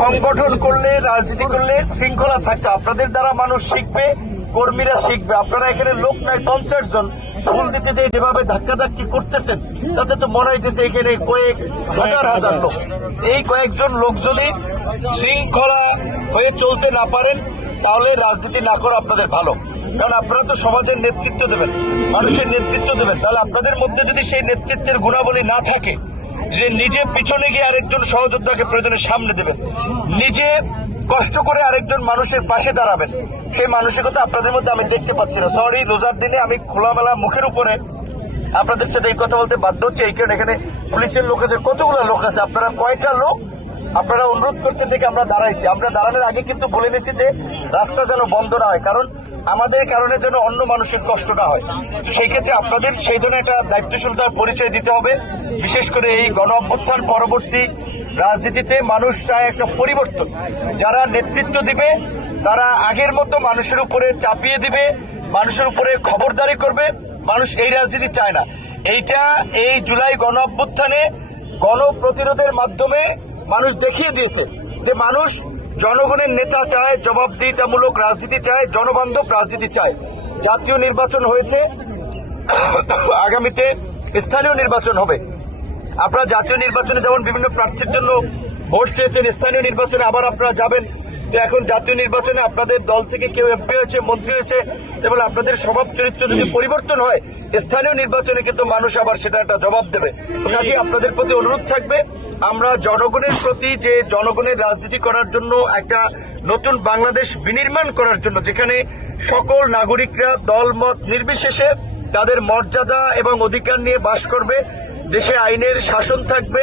সংগঠন করলে, রাজনীতি করলে শৃঙ্খলা থাকতো, আপনাদের দ্বারা মানুষ শিখবে, কর্মীরা শিখবে। আপনারা এখানে লোক নাই 50 জন, ফুল দিতে যে যেভাবে ধাক্কাধাক্কি করতেছেন তাতে তো মনে হইতেছে এখানে কয়েক হাজার হাজার লোক। এই কয়েকজন লোক যদি শৃঙ্খলা হয়ে চলতে না পারেন তাহলে রাজনীতি না করা আপনাদের ভালো। কারণ আপনারা তো সমাজের নেতৃত্ব দেবেন, মানুষের নেতৃত্ব দেবেন। তাহলে আপনাদের মধ্যে যদি সেই নেতৃত্বের গুণাবলী না থাকে, যে নিজে পিছনে গিয়ে আরেকজন সহযোদ্ধাকে প্রয়োজনে সামনে দেবেন, নিজে কষ্ট করে আরেকজন মানুষের পাশে দাঁড়াবেন, সেই মানসিকতা আপনাদের মধ্যে আমি দেখতে পাচ্ছি না। সরি, রোজার দিনে আমি খোলামেলা মুখের উপরে আপনাদের সাথে এই কথা বলতে বাধ্য হচ্ছে। এই কারণে এখানে পুলিশের লোক আছে, কতগুলো লোক আছে, আপনারা কয়টা লোক আপনারা অনুরোধ করছেন দেখে আমরা দাঁড়াইছি। আমরা দাঁড়ানোর আগে কিন্তু বলে নিয়েছি যে রাস্তা যেন বন্ধ না হয়, কারণ আমাদের কারণে যেন অন্য মানুষের কষ্ট না হয়। সেই ক্ষেত্রে আপনাদের সেই জন্য একটা দায়িত্বশীলতার পরিচয় দিতে হবে। বিশেষ করে এই গণ অভ্যুত্থান পরবর্তী রাজনীতিতে মানুষ চায় একটা পরিবর্তন। যারা নেতৃত্ব দিবে তারা আগের মতো মানুষের উপরে চাপিয়ে দিবে, মানুষের উপরে খবরদারি করবে। মানুষ এই রাজনীতি চায় না। এইটা এই জুলাই গণ অভ্যুত্থানে গণপ্রতিরোধের মাধ্যমে মানুষ দেখিয়ে দিয়েছে যে মানুষ জনগণের নেতা চায়, জবাবদিহিতামূলক রাজনীতি চায়, জনবান্ধব রাজনীতি চায়। জাতীয় নির্বাচন হয়েছে, আগামীতে স্থানীয় নির্বাচন হবে। আপনারা জাতীয় নির্বাচনে যেমন বিভিন্ন প্রার্থীর জন্য ভোট চেয়েছেন, স্থানীয় নির্বাচনে আবার আপনারা যাবেন। তো এখন জাতীয় নির্বাচনে আপনাদের দল থেকে কেউ এমপি হয়েছে, মন্ত্রী হয়েছে, এবং আপনাদের স্বভাব চরিত্র যদি পরিবর্তন হয়, স্থানীয় নির্বাচনে কিন্তু মানুষ আবার সেটা একটা জবাব দেবে। কাজেই আপনাদের প্রতি অনুরোধ থাকবে, আমরা জনগণের প্রতি যে জনগণের রাজনীতি করার জন্য একটা নতুন বাংলাদেশ বিনির্মাণ করার জন্য, যেখানে সকল নাগরিকরা দলমত নির্বিশেষে তাদের মর্যাদা এবং অধিকার নিয়ে বাস করবে, দেশে আইনের শাসন থাকবে,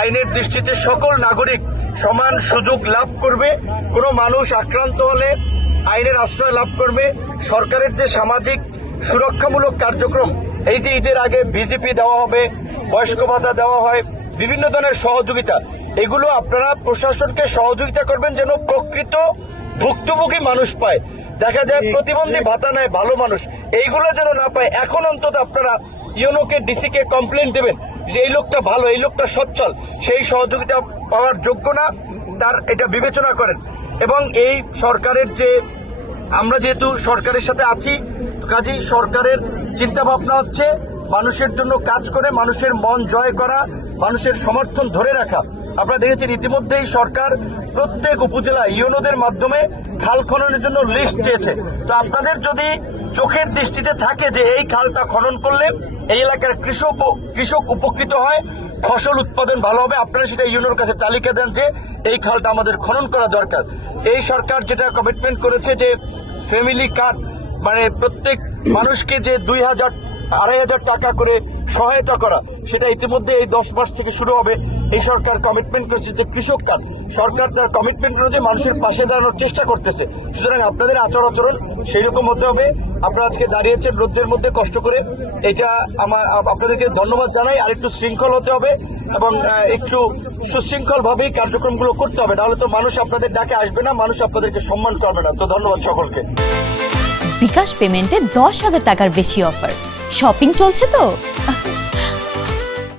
আইনের দৃষ্টিতে সকল নাগরিক সমান সুযোগ লাভ করবে, কোনো মানুষ আক্রান্ত হলে আইনের আশ্রয় লাভ করবে। সরকারের যে সামাজিক সুরক্ষামূলক কার্যক্রম, এই যে ঈদের আগে বিজেপি দেওয়া হবে, বয়স্ক ভাতা দেওয়া হয়, বিভিন্ন ধরনের সহযোগিতা, এগুলো আপনারা প্রশাসনকে সহযোগিতা করবেন যেন প্রকৃত ভুক্তভোগী মানুষ পায়। দেখা যায় প্রতিবন্ধী ভাতা নেয় ভালো মানুষ, এইগুলো যেন না পায়। এখন অন্তত আপনারা ইউনোকে, ডিসিকে কমপ্লেন দেবেন যে এই লোকটা ভালো, এই লোকটা সচ্ছল, সেই সহযোগিতা পাওয়ার যোগ্য না, তার এটা বিবেচনা করেন। এবং এই সরকারের যে, আমরা যেহেতু সরকারের সাথে আছি, কাজেই সরকারের চিন্তা ভাবনা হচ্ছে মানুষের জন্য কাজ করে মানুষের মন জয় করা, মানুষের সমর্থন ধরে রাখা। আপনারা দেখেছেন ইতিমধ্যেই সরকার প্রত্যেক উপজেলা ইউনোদের মাধ্যমে খাল খননের জন্য লিস্ট চেয়েছে। তো আপনাদের যদি চোখের দৃষ্টিতে থাকে যে এই খালটা খনন করলে এই এলাকার কৃষক উপকৃত হয়, ফসল উৎপাদন ভালো হবে, আপনারা সেটা ইউনোর কাছে তালিকা দেন যে এই খালটা আমাদের খনন করা দরকার। এই সরকার যেটা কমিটমেন্ট করেছে যে ফ্যামিলি কার্ড, মানে প্রত্যেক মানুষকে যে 2,000-2,500 টাকা করে সহায়তা করা, সেটা ইতিমধ্যে এই 10 মাস থেকে শুরু হবে। এই সরকার কমিটমেন্ট করেছে যে কৃষক কার্ড, সরকার তার কমিটমেন্ট অনুযায়ী মানুষের পাশে দাঁড়ানোর চেষ্টা করতেছে। সুতরাং আপনাদের আচরণ সেই রকম হতে হবে। আপনারা আজকে দাঁড়িয়েছেন রোদের মধ্যে কষ্ট করে, এটা আপনাদেরকে ধন্যবাদ জানাই। আর একটু শৃঙ্খল হতে হবে এবং একটু সুশৃঙ্খল ভাবেই কার্যক্রমগুলো করতে হবে, নাহলে তো মানুষ আপনাদের ডাকে আসবে না, মানুষ আপনাদেরকে সম্মান করবে না। তো ধন্যবাদ সকলকে। বিকাশ পেমেন্টে 10,000 টাকার বেশি অফার, শপিং চলছে তো।